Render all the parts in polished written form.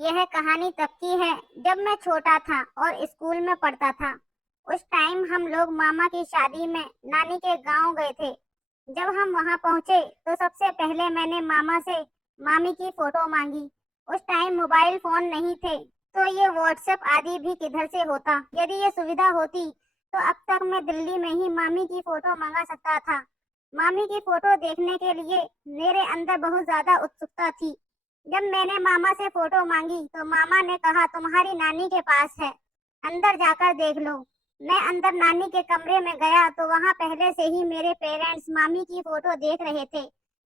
यह कहानी तब की है जब मैं छोटा था और स्कूल में पढ़ता था। उस टाइम हम लोग मामा की शादी में नानी के गांव गए थे। जब हम वहां पहुंचे तो सबसे पहले मैंने मामा से मामी की फोटो मांगी। उस टाइम मोबाइल फोन नहीं थे, तो ये व्हाट्सएप आदि भी किधर से होता। यदि ये सुविधा होती तो अब तक मैं दिल्ली में ही मामी की फोटो मंगा सकता था। मामी की फोटो देखने के लिए मेरे अंदर बहुत ज्यादा उत्सुकता थी। जब मैंने मामा से फोटो मांगी तो मामा ने कहा तुम्हारी नानी के पास है, अंदर जाकर देख लो। मैं अंदर नानी के कमरे में गया तो वहां पहले से ही मेरे पेरेंट्स मामी की फोटो देख रहे थे।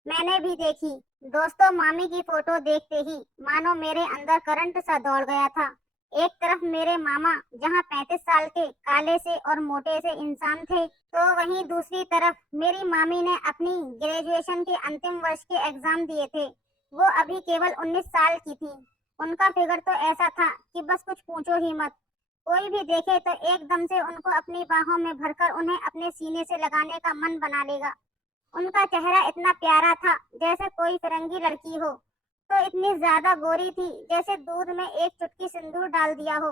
मैंने भी देखी। दोस्तों, मामी की फोटो देखते ही मानो मेरे अंदर करंट सा दौड़ गया था। एक तरफ मेरे मामा जहां 35 साल के काले से और मोटे से इंसान थे, तो वहीं दूसरी तरफ मेरी मामी ने अपनी ग्रेजुएशन के अंतिम वर्ष के एग्जाम दिए थे। वो अभी केवल 19 साल की थी। उनका फिगर तो ऐसा था कि बस कुछ पूछो ही मत। कोई भी देखे तो एकदम से उनको अपनी बाहों में भरकर उन्हें अपने सीने से लगाने का मन बना लेगा। उनका चेहरा इतना प्यारा था जैसे कोई फिरंगी लड़की हो, तो इतनी ज्यादा गोरी थी जैसे दूध में एक चुटकी सिंदूर डाल दिया हो।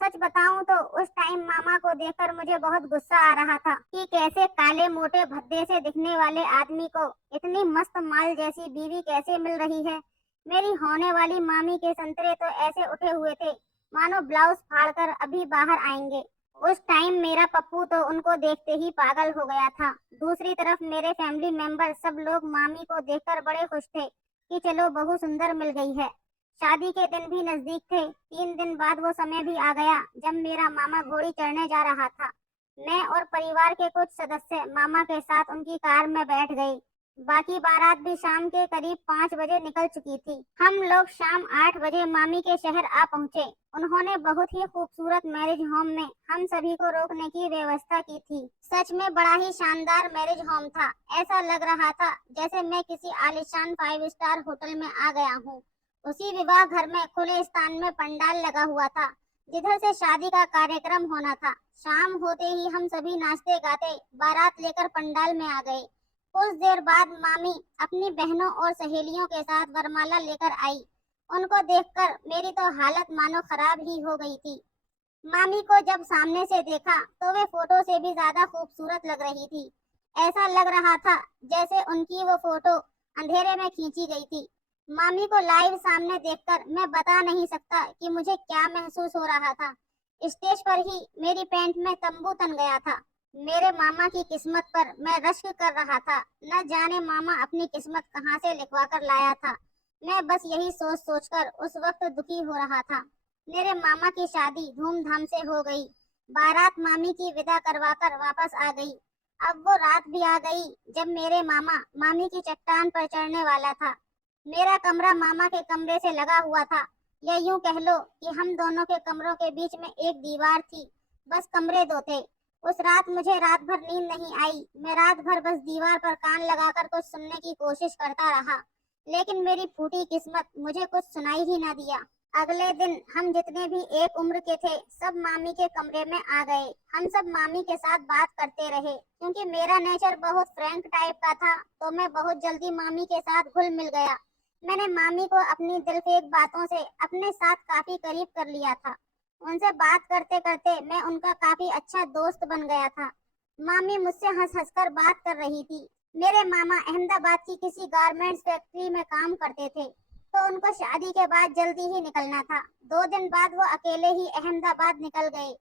सच बताऊं तो उस टाइम मामा को देखकर मुझे बहुत गुस्सा आ रहा था कि कैसे काले मोटे भद्दे से दिखने वाले आदमी को इतनी मस्त माल जैसी बीवी कैसे मिल रही है। मेरी होने वाली मामी के संतरे तो ऐसे उठे हुए थे मानो ब्लाउज फाड़कर अभी बाहर आएंगे। उस टाइम मेरा पप्पू तो उनको देखते ही पागल हो गया था। दूसरी तरफ मेरे फैमिली मेंबर सब लोग मामी को देखकर बड़े खुश थे कि चलो बहू सुंदर मिल गई है। शादी के दिन भी नजदीक थे। 3 दिन बाद वो समय भी आ गया जब मेरा मामा घोड़ी चढ़ने जा रहा था। मैं और परिवार के कुछ सदस्य मामा के साथ उनकी कार में बैठ गए। बाकी बारात भी शाम के करीब 5 बजे निकल चुकी थी। हम लोग शाम 8 बजे मामी के शहर आ पहुंचे। उन्होंने बहुत ही खूबसूरत मैरिज होम में हम सभी को रोकने की व्यवस्था की थी। सच में बड़ा ही शानदार मैरिज होम था। ऐसा लग रहा था जैसे मैं किसी आलीशान 5 स्टार होटल में आ गया हूँ। उसी विवाह घर में खुले स्थान में पंडाल लगा हुआ था, जिधर से शादी का कार्यक्रम होना था। शाम होते ही हम सभी नाचते गाते बारात लेकर पंडाल में आ गए। कुछ देर बाद मामी अपनी बहनों और सहेलियों के साथ वरमाला लेकर आई। उनको देखकर मेरी तो हालत मानो खराब ही हो गई थी। मामी को जब सामने से देखा तो वे फोटो से भी ज्यादा खूबसूरत लग रही थी। ऐसा लग रहा था जैसे उनकी वो फोटो अंधेरे में खींची गई थी। मामी को लाइव सामने देखकर मैं बता नहीं सकता कि मुझे क्या महसूस हो रहा था। स्टेज पर ही मेरी पैंट में तंबू तन गया था। मेरे मामा की किस्मत पर मैं रश्क कर रहा था। न जाने मामा अपनी किस्मत कहाँ से लिखवा कर लाया था। मैं बस यही सोच सोचकर उस वक्त दुखी हो रहा था। मेरे मामा की शादी धूमधाम से हो गई। बारात मामी की विदा करवाकर वापस आ गई। अब वो रात भी आ गई जब मेरे मामा मामी की चट्टान पर चढ़ने वाला था। मेरा कमरा मामा के कमरे से लगा हुआ था, या यूं कह लो कि हम दोनों के कमरों के बीच में एक दीवार थी। बस कमरे दो थे। उस रात मुझे रात भर नींद नहीं आई। मैं रात भर बस दीवार पर कान लगाकर कुछ सुनने की कोशिश करता रहा, लेकिन मेरी फूटी किस्मत मुझे कुछ सुनाई ही ना दिया। अगले दिन हम जितने भी एक उम्र के थे सब मामी के कमरे में आ गए। हम सब मामी के साथ बात करते रहे। क्योंकि मेरा नेचर बहुत फ्रैंक टाइप का था, तो मैं बहुत जल्दी मामी के साथ घुल मिल गया। मैंने मामी को अपनी दिलफेक बातों से अपने साथ काफी करीब कर लिया था। उनसे बात करते करते मैं उनका काफी अच्छा दोस्त बन गया था। मामी मुझसे हंस हंस कर बात कर रही थी। मेरे मामा अहमदाबाद की किसी गारमेंट्स फैक्ट्री में काम करते थे, तो उनको शादी के बाद जल्दी ही निकलना था। 2 दिन बाद वो अकेले ही अहमदाबाद निकल गए।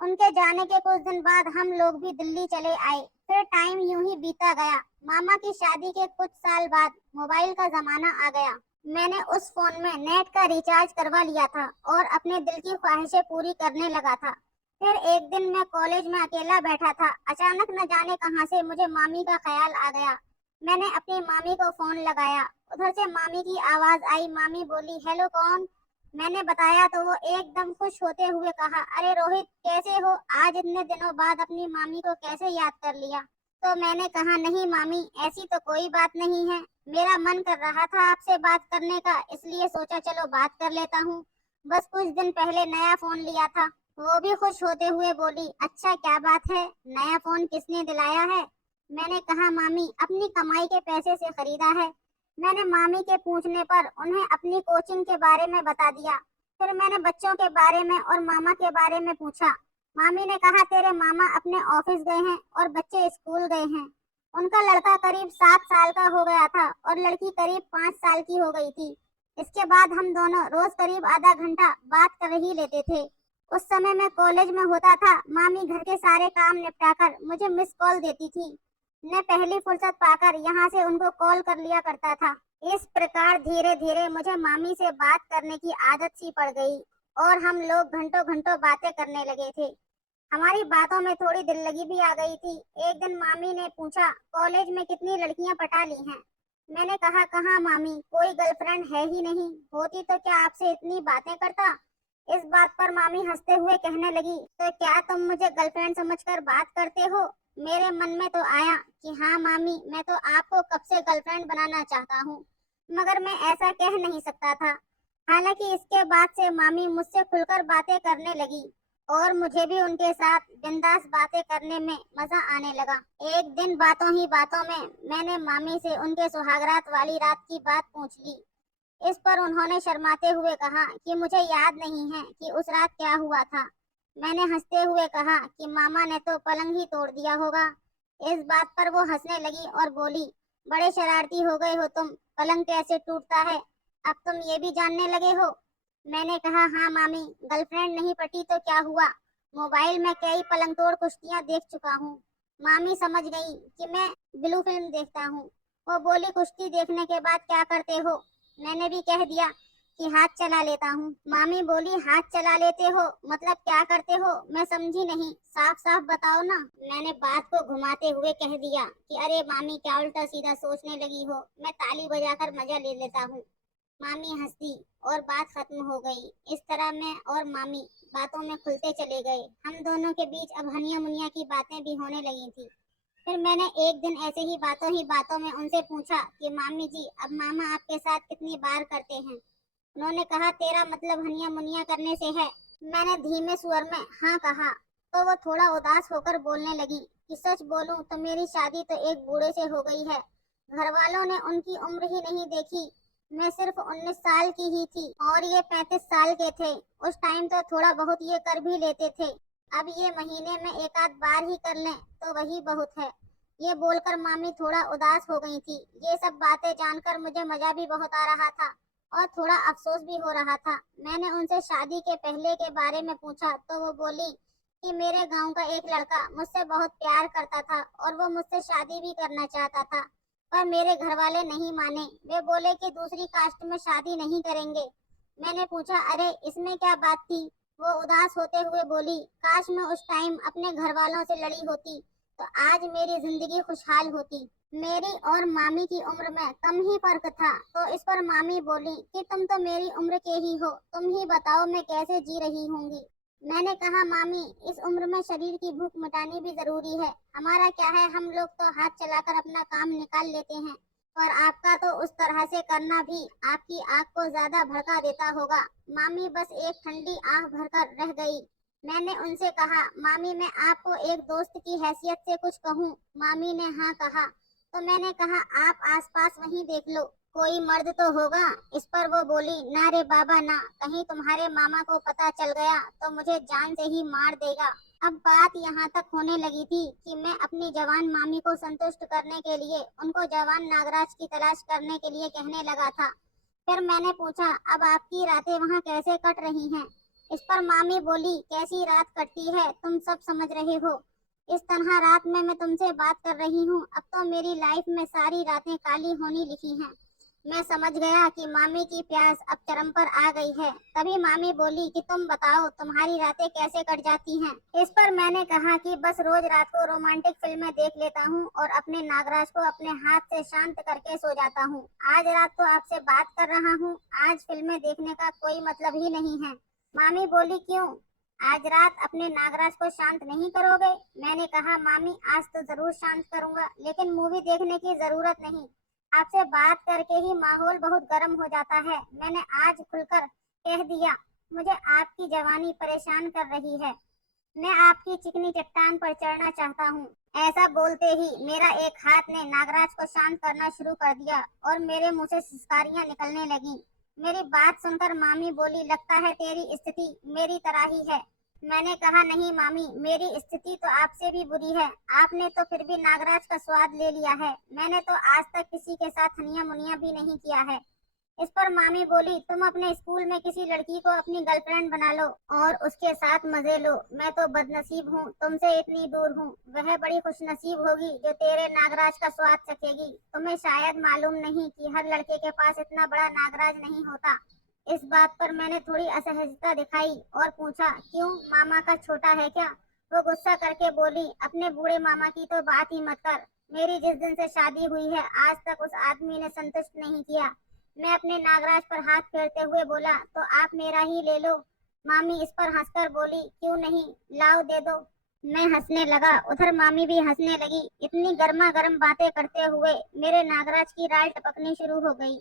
उनके जाने के कुछ दिन बाद हम लोग भी दिल्ली चले आए। फिर टाइम यूं ही बीता गया। मामा की शादी के कुछ साल बाद मोबाइल का जमाना आ गया। मैंने उस फोन में नेट का रिचार्ज करवा लिया था और अपने दिल की ख्वाहिशें पूरी करने लगा था। फिर एक दिन मैं कॉलेज में अकेला बैठा था। अचानक न जाने कहां से मुझे मामी का ख्याल आ गया। मैंने अपनी मामी को फोन लगाया। उधर से मामी की आवाज आई। मामी बोली, हेलो कौन? मैंने बताया तो वो एकदम खुश होते हुए कहा, अरे रोहित, कैसे हो? आज इतने दिनों बाद अपनी मामी को कैसे याद कर लिया? तो मैंने कहा, नहीं मामी, ऐसी तो कोई बात नहीं है। मेरा मन कर रहा था आपसे बात करने का, इसलिए सोचा चलो बात कर लेता हूँ। बस कुछ दिन पहले नया फोन लिया था। वो भी खुश होते हुए बोली, अच्छा क्या बात है, नया फोन किसने दिलाया है? मैंने कहा, मामी, अपनी कमाई के पैसे से खरीदा है। मैंने मामी के पूछने पर उन्हें अपनी कोचिंग के बारे में बता दिया। फिर मैंने बच्चों के बारे में और मामा के बारे में पूछा। मामी ने कहा तेरे मामा अपने ऑफिस गए हैं और बच्चे स्कूल गए हैं। उनका लड़का करीब 7 साल का हो गया था और लड़की करीब 5 साल की हो गई थी। इसके बाद हम दोनों रोज करीब आधा घंटा बात कर ही लेते थे। उस समय मैं कॉलेज में होता था। मामी घर के सारे काम निपटाकर मुझे मिस कॉल देती थी। मैं पहली फुर्सत पाकर यहाँ से उनको कॉल कर लिया करता था। इस प्रकार धीरे धीरे मुझे मामी से बात करने की आदत सी पड़ गई और हम लोग घंटों घंटों बातें करने लगे थे। हमारी बातों में थोड़ी दिल लगी भी आ गई थी। एक दिन मामी ने पूछा कॉलेज में कितनी लड़कियां पटा ली हैं। मैंने कहा कहाँ मामी, कोई गर्लफ्रेंड है ही नहीं, होती तो क्या आपसे इतनी बातें करता। इस बात पर मामी हंसते हुए कहने लगी तो क्या तुम मुझे गर्लफ्रेंड समझकर बात करते हो। मेरे मन में तो आया कि हाँ मामी, मैं तो आपको कब से गर्लफ्रेंड बनाना चाहता हूँ, मगर मैं ऐसा कह नहीं सकता था। हालांकि इसके बाद से मामी मुझसे खुलकर बातें करने लगी और मुझे भी उनके साथ बिंदास बातें करने में मजा आने लगा। एक दिन बातों ही बातों में मैंने मामी से उनके सुहागरात वाली रात की बात पूछ ली। इस पर उन्होंने शर्माते हुए कहा कि मुझे याद नहीं है कि उस रात क्या हुआ था। मैंने हंसते हुए कहा कि मामा ने तो पलंग ही तोड़ दिया होगा। इस बात पर वो हंसने लगी और बोली बड़े शरारती हो गए हो तुम, पलंग कैसे टूटता है अब तुम ये भी जानने लगे हो। मैंने कहा हाँ मामी, गर्लफ्रेंड नहीं पटी तो क्या हुआ, मोबाइल में कई पलंग तोड़ कुश्तियां देख चुका हूँ। मामी समझ गई कि मैं ब्लू फिल्म देखता हूँ। वो बोली कुश्ती देखने के बाद क्या करते हो। मैंने भी कह दिया कि हाथ चला लेता हूँ। मामी बोली हाथ चला लेते हो मतलब क्या करते हो, मैं समझी नहीं, साफ साफ बताओ ना। मैंने बात को घुमाते हुए कह दिया कि अरे मामी क्या उल्टा सीधा सोचने लगी हो, मैं ताली बजाकर मजा ले लेता हूँ। मामी हंसी और बात खत्म हो गई। इस तरह मैं और मामी बातों में खुलते चले गए। हम दोनों के बीच अब हनिया मुनिया की बातें भी होने लगी थी। फिर मैंने एक दिन ऐसे ही बातों में उनसे पूछा कि मामी जी अब मामा आपके साथ कितनी बार करते हैं। उन्होंने कहा तेरा मतलब हनिया मुनिया करने से है। मैंने धीमे स्वर में हाँ कहा तो वो थोड़ा उदास होकर बोलने लगी कि सच बोलूं तो मेरी शादी तो एक बूढ़े से हो गई है। घर वालों ने उनकी उम्र ही नहीं देखी। मैं सिर्फ 19 साल की ही थी और ये 35 साल के थे। उस टाइम तो थोड़ा बहुत ये कर भी लेते थे, अब ये महीने में एक आध बार ही कर लें तो वही बहुत है। ये बोलकर मामी थोड़ा उदास हो गई थी। ये सब बातें जानकर मुझे मजा भी बहुत आ रहा था और थोड़ा अफसोस भी हो रहा था। मैंने उनसे शादी के पहले के बारे में पूछा तो वो बोली कि मेरे गांव का एक लड़का मुझसे बहुत प्यार करता था और वो मुझसे शादी भी करना चाहता था, पर मेरे घर वाले नहीं माने। वे बोले कि दूसरी कास्ट में शादी नहीं करेंगे। मैंने पूछा अरे इसमें क्या बात थी। वो उदास होते हुए बोली काश मैं उस टाइम अपने घर वालों से लड़ी होती तो आज मेरी जिंदगी खुशहाल होती। मेरी और मामी की उम्र में कम ही फर्क था। तो इस पर मामी बोली कि तुम तो मेरी उम्र के ही हो, तुम ही बताओ मैं कैसे जी रही होंगी। मैंने कहा मामी इस उम्र में शरीर की भूख मिटानी भी जरूरी है। हमारा क्या है, हम लोग तो हाथ चलाकर अपना काम निकाल लेते हैं, पर आपका तो उस तरह से करना भी आपकी आग को ज्यादा भड़का देता होगा। मामी बस एक ठंडी आह भरकर रह गई। मैंने उनसे कहा मामी मैं आपको एक दोस्त की हैसियत से कुछ कहूँ। मामी ने हाँ कहा तो मैंने कहा आप आसपास वहीं देख लो, कोई मर्द तो होगा। इस पर वो बोली ना रे बाबा ना, कहीं तुम्हारे मामा को पता चल गया तो मुझे जान से ही मार देगा। अब बात यहाँ तक होने लगी थी कि मैं अपनी जवान मामी को संतुष्ट करने के लिए उनको जवान नागराज की तलाश करने के लिए कहने लगा था। फिर मैंने पूछा अब आपकी रातें वहाँ कैसे कट रही हैं। इस पर मामी बोली कैसी रात कटती है तुम सब समझ रहे हो। इस तरह रात में मैं तुमसे बात कर रही हूँ, अब तो मेरी लाइफ में सारी रातें काली होनी लिखी हैं। मैं समझ गया कि मामी की प्यास अब चरम पर आ गई है। तभी मामी बोली कि तुम बताओ तुम्हारी रातें कैसे कट जाती हैं। इस पर मैंने कहा कि बस रोज रात को रोमांटिक फिल्में देख लेता हूँ और अपने नागराज को अपने हाथ से शांत करके सो जाता हूँ। आज रात तो आपसे बात कर रहा हूँ, आज फिल्में देखने का कोई मतलब ही नहीं है। मामी बोली क्यों, आज रात अपने नागराज को शांत नहीं करोगे। मैंने कहा मामी आज तो जरूर शांत करूंगा, लेकिन मूवी देखने की जरूरत नहीं, आपसे बात करके ही माहौल बहुत गर्म हो जाता है। मैंने आज खुलकर कह दिया मुझे आपकी जवानी परेशान कर रही है, मैं आपकी चिकनी चट्टान पर चढ़ना चाहता हूँ। ऐसा बोलते ही मेरा एक हाथ ने नागराज को शांत करना शुरू कर दिया और मेरे मुंह से सिसकारियां निकलने लगी। मेरी बात सुनकर मामी बोली, लगता है तेरी स्थिति मेरी तरह ही है। मैंने कहा, नहीं मामी, मेरी स्थिति तो आपसे भी बुरी है। आपने तो फिर भी नागराज का स्वाद ले लिया है। मैंने तो आज तक किसी के साथ हनिया मुनिया भी नहीं किया है। इस पर मामी बोली, तुम अपने स्कूल में किसी लड़की को अपनी गर्लफ्रेंड बना लो और उसके साथ मजे लो। मैं तो बदनसीब हूँ, तुमसे इतनी दूर हूँ। वह बड़ी खुशनसीब होगी जो तेरे नागराज का स्वाद चखेगी। तुम्हें शायद मालूम नहीं कि हर लड़के के पास इतना बड़ा नागराज नहीं होता। इस बात पर मैंने थोड़ी असहजता दिखाई और पूछा, क्यों, मामा का छोटा है क्या? वो गुस्सा करके बोली, अपने बूढ़े मामा की तो बात ही मत कर। मेरी जिस दिन से शादी हुई है आज तक उस आदमी ने संतुष्ट नहीं किया। मैं अपने नागराज पर हाथ फेरते हुए बोला, तो आप मेरा ही ले लो। मामी इस पर हंसकर बोली, क्यों नहीं, लाओ दे दो। मैं हंसने लगा, उधर मामी भी हंसने लगी। इतनी गर्मा गर्म बातें करते हुए मेरे नागराज की राल टपकनी शुरू हो गई।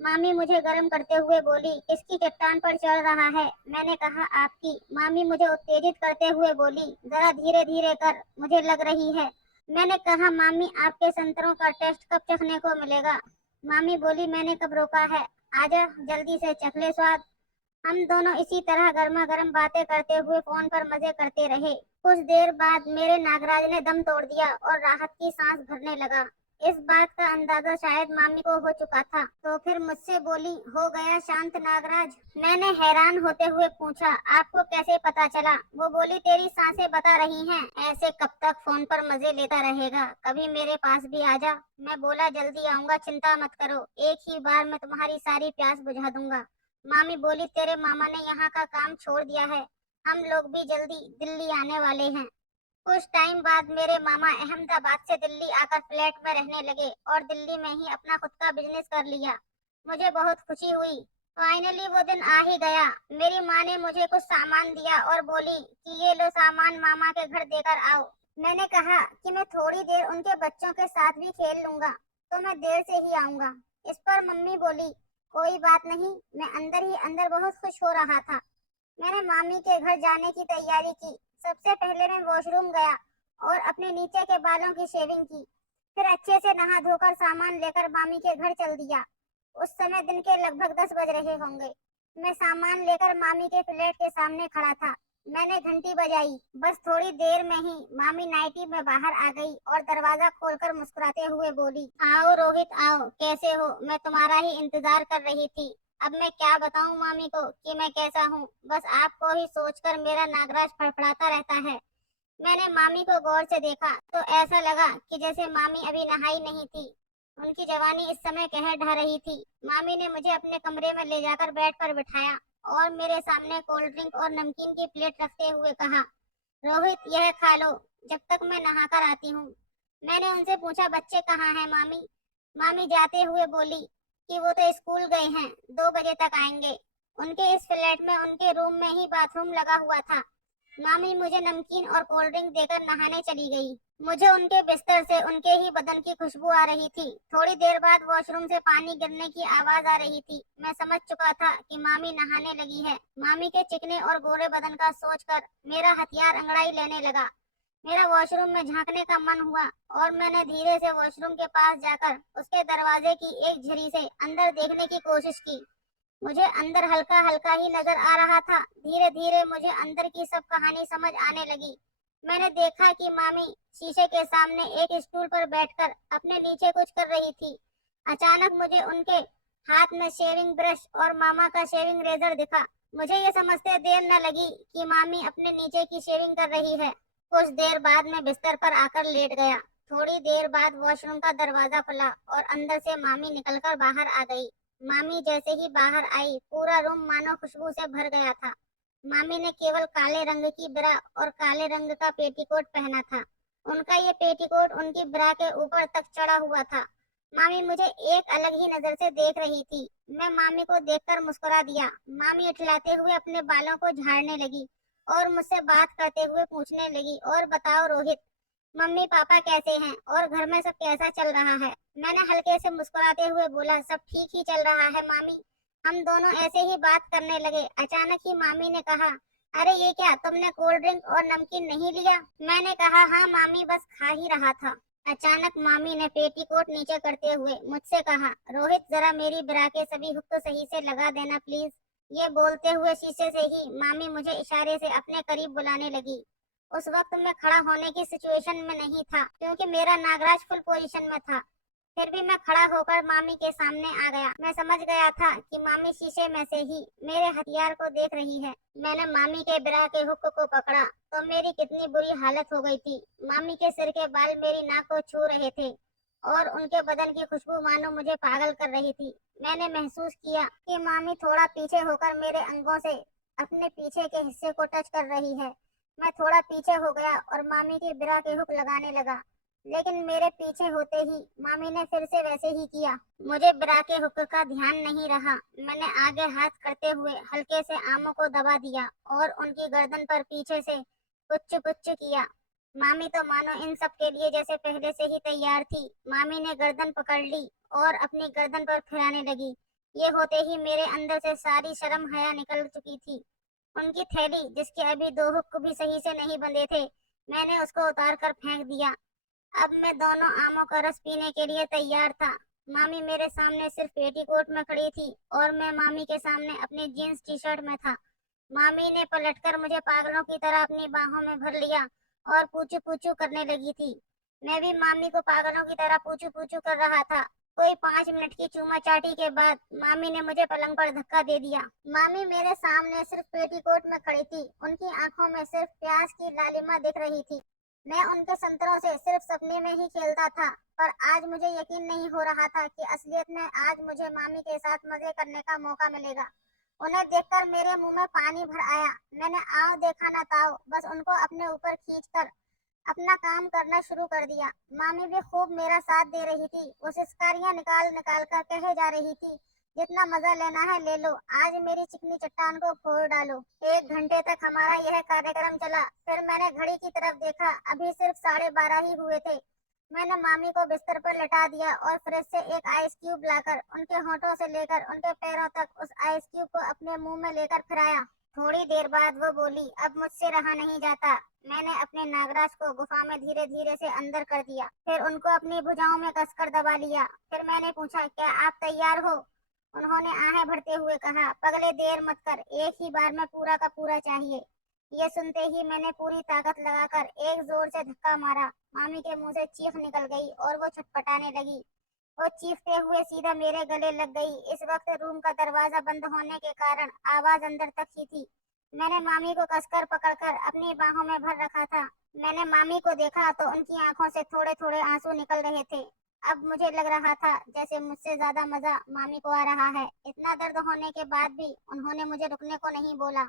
मामी मुझे गर्म करते हुए बोली, किसकी चट्टान पर चढ़ रहा है? मैंने कहा, आपकी। मामी मुझे उत्तेजित करते हुए बोली, जरा धीरे धीरे कर, मुझे लग रही है। मैंने कहा, मामी आपके संतरों का टेस्ट कब चखने को मिलेगा? मामी बोली, मैंने कब रोका है, आजा जल्दी से चख ले स्वाद। हम दोनों इसी तरह गर्मा गर्म बातें करते हुए फोन पर मजे करते रहे। कुछ देर बाद मेरे नागराज ने दम तोड़ दिया और राहत की सांस भरने लगा। इस बात का अंदाजा शायद मामी को हो चुका था, तो फिर मुझसे बोली, हो गया शांत नागराज? मैंने हैरान होते हुए पूछा, आपको कैसे पता चला? वो बोली, तेरी सांसें बता रही हैं। ऐसे कब तक फोन पर मजे लेता रहेगा? कभी मेरे पास भी आजा। मैं बोला, जल्दी आऊंगा, चिंता मत करो, एक ही बार में तुम्हारी सारी प्यास बुझा दूंगा। मामी बोली, तेरे मामा ने यहाँ का काम छोड़ दिया है, हम लोग भी जल्दी दिल्ली आने वाले हैं। कुछ टाइम बाद मेरे मामा अहमदाबाद से दिल्ली आकर फ्लैट में रहने लगे और दिल्ली में ही अपना खुद का बिजनेस कर लिया। मुझे बहुत खुशी हुई। फाइनली वो दिन आ ही गया। मेरी माँ ने मुझे कुछ सामान दिया और बोली कि ये लो सामान, मामा के घर देकर आओ। मैंने कहा कि मैं थोड़ी देर उनके बच्चों के साथ भी खेल लूंगा, तो मैं देर से ही आऊंगा। इस पर मम्मी बोली, कोई बात नहीं। मैं अंदर ही अंदर बहुत खुश हो रहा था। मैंने मामी के घर जाने की तैयारी की। सबसे पहले मैं वॉशरूम गया और अपने नीचे के बालों की शेविंग की। फिर अच्छे से नहा धोकर सामान लेकर मामी के घर चल दिया। उस समय दिन के लगभग 10 बज रहे होंगे। मैं सामान लेकर मामी के फ्लैट के सामने खड़ा था। मैंने घंटी बजाई। बस थोड़ी देर में ही मामी नाइटी में बाहर आ गई और दरवाजा खोलकर मुस्कुराते हुए बोली, आओ रोहित आओ, कैसे हो? मैं तुम्हारा ही इंतजार कर रही थी। अब मैं क्या बताऊं मामी को कि मैं कैसा हूँ? बस आपको ही सोचकर मेरा नागराज फड़फड़ाता रहता है। मैंने मामी को गौर से देखा तो ऐसा लगा कि जैसे मामी अभी नहाई नहीं थी। उनकी जवानी इस समय कहर ढा रही थी। मामी ने मुझे अपने कमरे में ले जाकर बेड पर बिठाया और मेरे सामने कोल्ड ड्रिंक और नमकीन की प्लेट रखते हुए कहा, रोहित यह खा लो, जब तक मैं नहाकर आती हूँ। मैंने उनसे पूछा, बच्चे कहाँ हैं मामी? मामी जाते हुए बोली कि वो तो स्कूल गए हैं, 2 बजे तक आएंगे। उनके इस फ्लैट में उनके रूम में ही बाथरूम लगा हुआ था। मामी मुझे नमकीन और कोल्ड ड्रिंक देकर नहाने चली गई। मुझे उनके बिस्तर से उनके ही बदन की खुशबू आ रही थी। थोड़ी देर बाद वॉशरूम से पानी गिरने की आवाज आ रही थी। मैं समझ चुका था कि मामी नहाने लगी है। मामी के चिकने और गोरे बदन का सोचकर मेरा हथियार अंगड़ाई लेने लगा। मेरा वॉशरूम में झांकने का मन हुआ और मैंने धीरे से वॉशरूम के पास जाकर उसके दरवाजे की एक झरी से अंदर देखने की कोशिश की। मुझे अंदर हल्का हल्का ही नजर आ रहा था। धीरे धीरे मुझे अंदर की सब कहानी समझ आने लगी। मैंने देखा कि मामी शीशे के सामने एक स्टूल पर बैठकर अपने नीचे कुछ कर रही थी। अचानक मुझे उनके हाथ में शेविंग ब्रश और मामा का शेविंग रेजर दिखा। मुझे ये समझते देर न लगी कि मामी अपने नीचे की शेविंग कर रही है। कुछ देर बाद मैं बिस्तर पर आकर लेट गया। थोड़ी देर बाद वॉशरूम का दरवाजा खुला और अंदर से मामी निकलकर बाहर आ गई। मामी जैसे ही बाहर आई, पूरा रूम मानो खुशबू से भर गया था। मामी ने केवल काले रंग की ब्रा और काले रंग का पेटीकोट पहना था। उनका ये पेटीकोट उनकी ब्रा के ऊपर तक चढ़ा हुआ था। मामी मुझे एक अलग ही नजर से देख रही थी। मैं मामी को देखकर मुस्कुरा दिया। मामी इठलाते हुए अपने बालों को झाड़ने लगी और मुझसे बात करते हुए पूछने लगी, और बताओ रोहित, मम्मी पापा कैसे हैं और घर में सब कैसा चल रहा है? मैंने हल्के से मुस्कुराते हुए बोला, सब ठीक ही चल रहा है मामी। हम दोनों ऐसे ही बात करने लगे। अचानक ही मामी ने कहा, अरे ये क्या, तुमने कोल्ड ड्रिंक और नमकीन नहीं लिया? मैंने कहा, हाँ मामी, बस खा ही रहा था। अचानक मामी ने पेटीकोट नीचे करते हुए मुझसे कहा, रोहित जरा मेरी ब्रा के सभी हुक तो सही से लगा देना प्लीज। ये बोलते हुए शीशे से ही मामी मुझे इशारे से अपने करीब बुलाने लगी। उस वक्त मैं खड़ा होने की सिचुएशन में नहीं था क्योंकि मेरा नागराज फुल पोजीशन में था। फिर भी मैं खड़ा होकर मामी के सामने आ गया। मैं समझ गया था कि मामी शीशे में से ही मेरे हथियार को देख रही है। मैंने मामी के ब्रा के हुक को पकड़ा तो मेरी कितनी बुरी हालत हो गई थी। मामी के सिर के बाल मेरी नाक को छू रहे थे और उनके बदन की खुशबू मानो मुझे पागल कर रही थी। मैंने महसूस किया कि मामी थोड़ा पीछे होकर मेरे अंगों से अपने पीछे के हिस्से को टच कर रही है। मैं थोड़ा पीछे हो गया और मामी की ब्रा के हुक लगाने लगा, लेकिन मेरे पीछे होते ही मामी ने फिर से वैसे ही किया। मुझे ब्रा के हुक का ध्यान नहीं रहा। मैंने आगे हाथ करते हुए हल्के से आमों को दबा दिया और उनकी गर्दन पर पीछे से पुच्च पुच्च किया। मामी तो मानो इन सब के लिए जैसे पहले से ही तैयार थी। मामी ने गर्दन पकड़ ली और अपनी गर्दन पर फिराने लगी। ये होते ही मेरे अंदर से सारी शर्म हया निकल चुकी थी। उनकी थैली, जिसके अभी दो हुक भी सही से नहीं बंधे थे, मैंने उसको उतार कर फेंक दिया। अब मैं दोनों आमों का रस पीने के लिए तैयार था। मामी मेरे सामने सिर्फ पेटीकोट में खड़ी थी और मैं मामी के सामने अपने जीन्स टी शर्ट में था। मामी ने पलटकर मुझे पागलों की तरह अपनी बाहों में भर लिया और पूछू पूछू करने लगी थी। मैं भी मामी को पागलों की तरह पूछू पूछू कर रहा था। कोई 5 मिनट की चूमा चाटी के बाद मामी ने मुझे पलंग पर धक्का दे दिया। मामी मेरे सामने सिर्फ पेटीकोट में खड़ी थी। उनकी आंखों में सिर्फ प्यास की लालिमा दिख रही थी। मैं उनके संतरों से सिर्फ सपने में ही खेलता था, पर आज मुझे यकीन नहीं हो रहा था कि असलियत में आज मुझे मामी के साथ मजे करने का मौका मिलेगा। उन्हें देखकर मेरे मुंह में पानी भर आया। मैंने आओ देखा न ताओ, बस उनको अपने ऊपर खींचकर अपना काम करना शुरू कर दिया। मामी भी खूब मेरा साथ दे रही थी। वो सिस्कारियां निकाल निकाल कर कहे जा रही थी, जितना मजा लेना है ले लो, आज मेरी चिकनी चट्टान को फोड़ डालो। 1 घंटे तक हमारा यह कार्यक्रम चला। फिर मैंने घड़ी की तरफ देखा, अभी सिर्फ 12:30 ही हुए थे। मैंने मामी को बिस्तर पर लेटा दिया और फ्रिज से एक आइस क्यूब लाकर उनके होठों से लेकर उनके पैरों तक उस आइस क्यूब को अपने मुंह में लेकर फिराया। थोड़ी देर बाद वो बोली, अब मुझसे रहा नहीं जाता। मैंने अपने नागराज को गुफा में धीरे धीरे से अंदर कर दिया, फिर उनको अपनी भुजाओं में कसकर दबा लिया। फिर मैंने पूछा, क्या आप तैयार हो? उन्होंने आहें भरते हुए कहा, पगले देर मत कर, एक ही बार में पूरा का पूरा चाहिए। ये सुनते ही मैंने पूरी ताकत लगाकर एक जोर से धक्का मारा। मामी के मुंह से चीख निकल गई और वो छटपटाने लगी। वो चीखते हुए सीधा मेरे गले लग गई। इस वक्त रूम का दरवाजा बंद होने के कारण आवाज अंदर तक ही थी। मैंने मामी को कसकर पकड़कर अपनी बाहों में भर रखा था। मैंने मामी को देखा तो उनकी आंखों से थोड़े थोड़े आंसू निकल रहे थे। अब मुझे लग रहा था जैसे मुझसे ज्यादा मजा मामी को आ रहा है। इतना दर्द होने के बाद भी उन्होंने मुझे रुकने को नहीं बोला।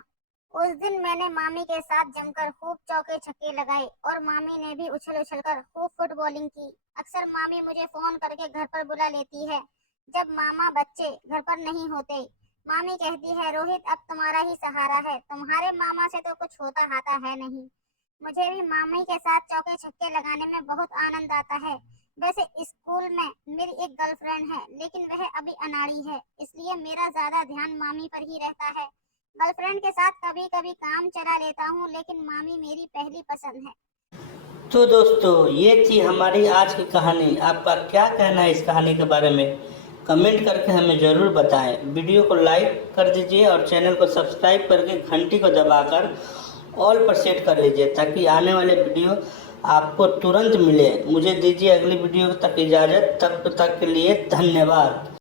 उस दिन मैंने मामी के साथ जमकर खूब चौके छक्के लगाए और मामी ने भी उछल उछल कर खूब फुटबॉलिंग की। अक्सर मामी मुझे फोन करके घर पर बुला लेती है जब मामा बच्चे घर पर नहीं होते। मामी कहती है, रोहित अब तुम्हारा ही सहारा है, तुम्हारे मामा से तो कुछ होता हाता है नहीं। मुझे भी मामी के साथ चौके छक्के लगाने में बहुत आनंद आता है। वैसे स्कूल में मेरी एक गर्लफ्रेंड है, लेकिन वह अभी अनाड़ी है, इसलिए मेरा ज्यादा ध्यान मामी पर ही रहता है। गर्लफ्रेंड के साथ कभी कभी काम चला लेता हूँ, लेकिन मामी मेरी पहली पसंद है। तो दोस्तों, ये थी हमारी आज की कहानी। आपका क्या कहना है इस कहानी के बारे में? कमेंट करके हमें ज़रूर बताएं। वीडियो को लाइक कर दीजिए और चैनल को सब्सक्राइब करके घंटी को दबाकर ऑल पर सेट कर लीजिए ताकि आने वाले वीडियो आपको तुरंत मिले। मुझे दीजिए अगली वीडियो तक इजाज़त। तब तक के लिए धन्यवाद।